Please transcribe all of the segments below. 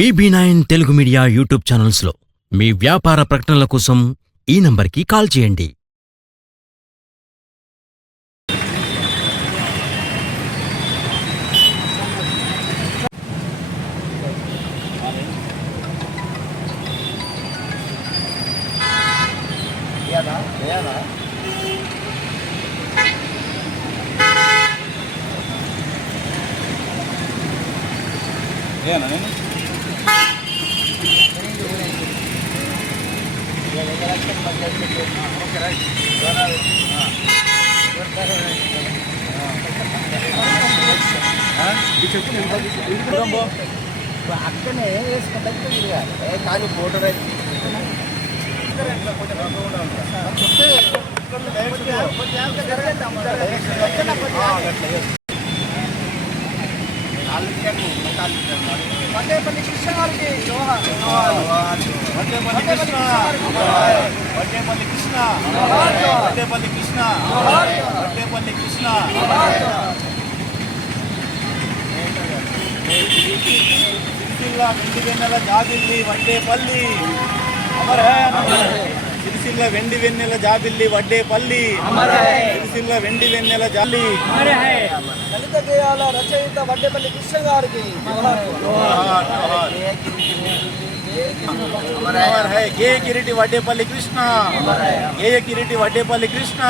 BB9 Telugu media YouTube ఛానల్స్లో మీ వ్యాపార ప్రకటనల కోసం ఈ నంబర్కి కాల్ చేయండి. అక్కడనే వేసుకుంటే కానీ ఫోటో వడ్డేపల్లి కృష్ణ గారికి వడ్డేపల్లి కృష్ణ వడ్డేపల్లి కృష్ణ వడ్డేపల్లి కృష్ణ వడ్డేపల్లి కృష్ణ సిరిసిల్ల వెండి వెన్నెల జాబిల్లి వడ్డేపల్లి అమర్ హై సిరిసిల్ల వెండి వెన్నెల జాబిల్లి వడ్డేపల్లి సిరిసిల్ల వెండి వెన్నెల జాబిల్లి దళిత గేయాల రచయిత వడ్డేపల్లి కృష్ణ గారికి అమర్ హై గేయ కిరీటి వడ్డేపల్లి కృష్ణ గేయ కిరీటి వడ్డేపల్లి కృష్ణ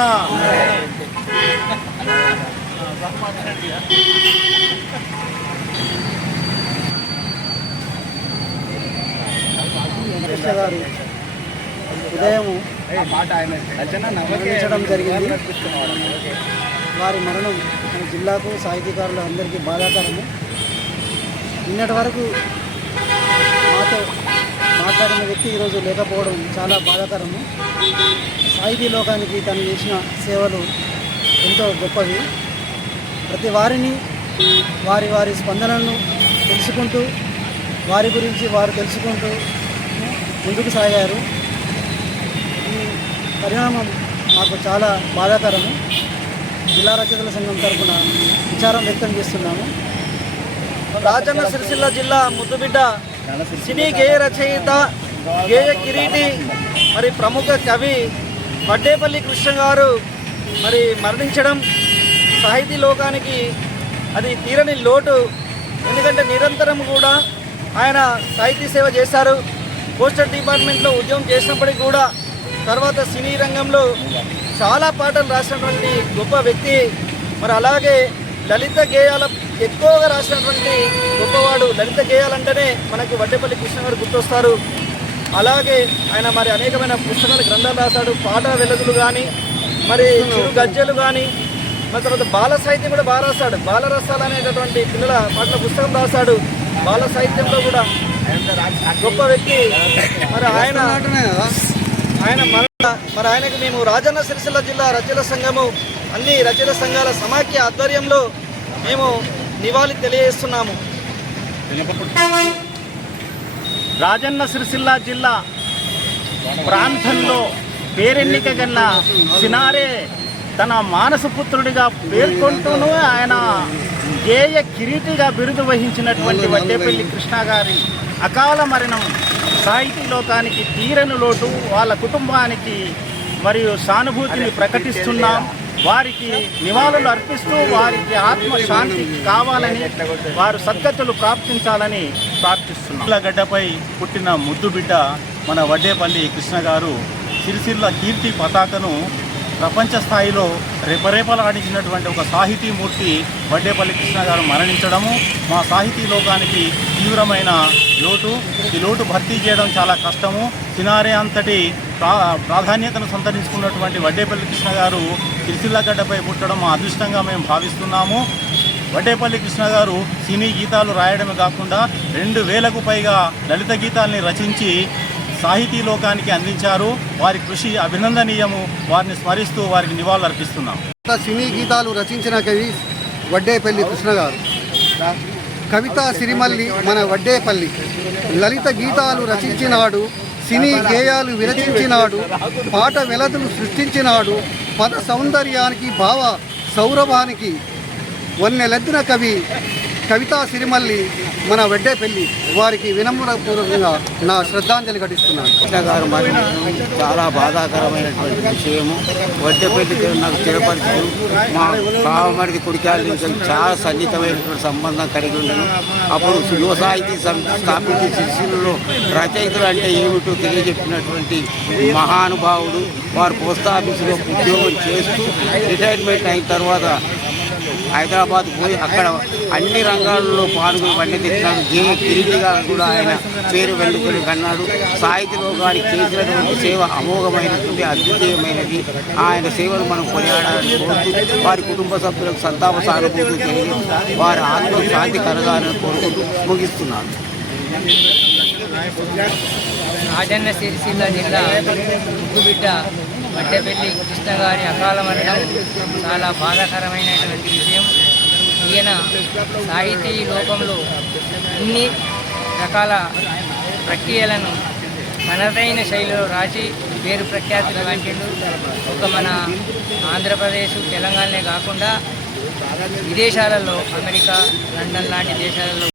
కృష్ణ గారు ఉదయం మరణించడం జరిగింది. వారి మరణం మన జిల్లాకు సాహితీకారులు అందరికీ బాధాకరము. నిన్నటి వరకు మాతో మాట్లాడిన వ్యక్తి ఈరోజు లేకపోవడం చాలా బాధాకరము. సాహితీ లోకానికి తను చేసిన సేవలు ఎంతో గొప్పవి. ప్రతి వారిని వారి వారి స్పందనలను తెలుసుకుంటూ వారి గురించి వారు తెలుసుకుంటూ ముందుకు సాగారు. ఈ పరిణామం మాకు చాలా బాధాకరము. జిల్లా రచయితల సంఘం తరఫున విచారం వ్యక్తం చేస్తున్నాము. రాజన్న సిరిసిల్ల జిల్లా ముద్దుబిడ్డ సినీ గేయ రచయిత గేయ కిరీటి మరి ప్రముఖ కవి వడ్డేపల్లి కృష్ణ గారు మరి మరణించడం సాహితీ లోకానికి అది తీరని లోటు. ఎందుకంటే నిరంతరం కూడా ఆయన సాహితీ సేవ చేశారు. పోస్టల్ డిపార్ట్మెంట్లో ఉద్యోగం చేసినప్పటికీ కూడా తర్వాత సినీ రంగంలో చాలా పాటలు రాసినటువంటి గొప్ప వ్యక్తి. మరి అలాగే లలిత గేయాల ఎక్కువగా రాసినటువంటి గొప్పవాడు. లలిత గేయాలంటేనే మనకు వడ్డేపల్లి కృష్ణ గారు గుర్తొస్తారు. అలాగే ఆయన మరి అనేకమైన పుస్తకాలు గ్రంథాలు రాశాడు. పాట వెలుగులు కానీ మరి చిరు గజ్జలు కానీ మరి తర్వాత బాల సాహిత్యం కూడా బాగా రాశాడు. బాలరసాలు అనేటటువంటి పిల్లల పాటల పుస్తకం రాశాడు. బాల సాహిత్యంలో కూడా గొప్ప వ్యక్తి. మరి మరి ఆయనకు మేము రాజన్న సిరిసిల్ల జిల్లా రచయితల సంఘము అన్ని రచయిత సంఘాల సమాఖ్య ఆధ్వర్యంలో మేము నివాళి తెలియజేస్తున్నాము. రాజన్న సిరిసిల్ల జిల్లా ప్రాంతంలో పేరెన్నిక గన్న సినారే తన మానసపుత్రుడిగా పేర్కొంటూనూ ఆయన గేయ కిరీటిగా బిరుదు వహించినటువంటి వడ్డేపల్లి కృష్ణ గారి అకాల మరణం సాహితీ లోకానికి తీరని లోటు. వాళ్ళ కుటుంబానికి మరియు సానుభూతిని ప్రకటిస్తున్నాం. వారికి నివాళులు అర్పిస్తూ వారికి ఆత్మశాంతి కావాలని వారు సద్గతులు ప్రాప్తించాలని ప్రార్థిస్తున్నాం. గడ్డపై పుట్టిన ముద్దుబిడ్డ మన వడ్డేపల్లి కృష్ణ గారు సిరిసిల్ల కీర్తి పతాకను ప్రపంచ స్థాయిలో రెపరెపలాడించినటువంటి ఒక సాహితీమూర్తి వడ్డేపల్లి కృష్ణ గారు మరణించడము మా సాహితీ లోకానికి తీవ్రమైన లోటు. ఈ లోటు భర్తీ చేయడం చాలా కష్టము. సినారే అంతటి ప్రాధాన్యతను సంతరించుకున్నటువంటి వడ్డేపల్లి కృష్ణ గారు సిరిసిల్ల గడ్డపై పుట్టడం మా అదృష్టంగా మేము భావిస్తున్నాము. వడ్డేపల్లి కృష్ణ గారు సినీ గీతాలు రాయడమే కాకుండా 2000కు పైగా లలిత గీతాల్ని రచించి సాహితీ లోకానికి అందించారు. వారి కృషి అభినందనీయము. వారిని స్మరిస్తూ వారికి నివాళులు అర్పిస్తున్నాం. సినీ గీతాలు రచించిన కవి వడ్డేపల్లి కృష్ణ గారు. కవితా సిరిమల్లి మన వడ్డేపల్లి. లలిత గీతాలు రచించినాడు. సినీ గేయాలు విరచించినాడు. పాట వెలదులు సృష్టించినాడు. పద సౌందర్యానికి భావ సౌరభానికి వన్నెలెద్దిన కవి కవితా సిరిమల్లి మన వడ్డేపల్లి వారికి వినమ్రపూర్వకంగా నా శ్రద్ధాంజలి ఘటిస్తున్నాను. కృష్ణ గారు మరణం చాలా బాధాకరమైనటువంటి విషయము. వడ్డేపల్లికి నాకు చిరపరిచయం. మా బావమరిది కుడికాయల నుంచి చాలా సన్నిహితమైనటువంటి సంబంధం కలిగి ఉండను. అప్పుడు యువ సాహితీ సమితి స్థాపించి సిరిసిల్లలో రచయితలు అంటే ఏమిటో తెలియజెప్పినటువంటి మహానుభావుడు. వారు పోస్ట్ ఆఫీసులో ఉద్యోగం చేస్తూ రిటైర్మెంట్ అయిన తర్వాత హైదరాబాద్ పోయి అక్కడ అన్ని రంగాల్లో పాల్గొని పండితున్నాడు. జేఏ కిరీటిగా కూడా ఆయన పేరు వెల్లుకొని కన్నాడు. సాహిత్యంలో గారికి చేసినటువంటి సేవ అమోఘమైనటువంటి అద్వితీయమైనది. ఆయన సేవలు మనం కొనియాడాలని కోరుతూ వారి కుటుంబ సభ్యులకు సంతాప సానుభూతులు తెలియజేస్తూ వారి ఆత్మకు శాంతి కలగాలని కోరుకుంటూ ముగిస్తున్నాను. రాజన్న సిరిసిల్ల జిల్లా ముద్దుబిడ్డ వడ్డేపల్లి కృష్ణ గారి అకాల మరణం చాలా బాధాకరమైనటువంటి విషయం. ఈయన సాహితీ లోకంలో అన్ని రకాల ప్రక్రియలను తనదైన శైలిలో రాసి పేరు ప్రఖ్యాతి గాంచిండు. ఒక మన ఆంధ్రప్రదేశ్ తెలంగాణనే కాకుండా విదేశాలలో అమెరికా, లండన్ లాంటి దేశాలలో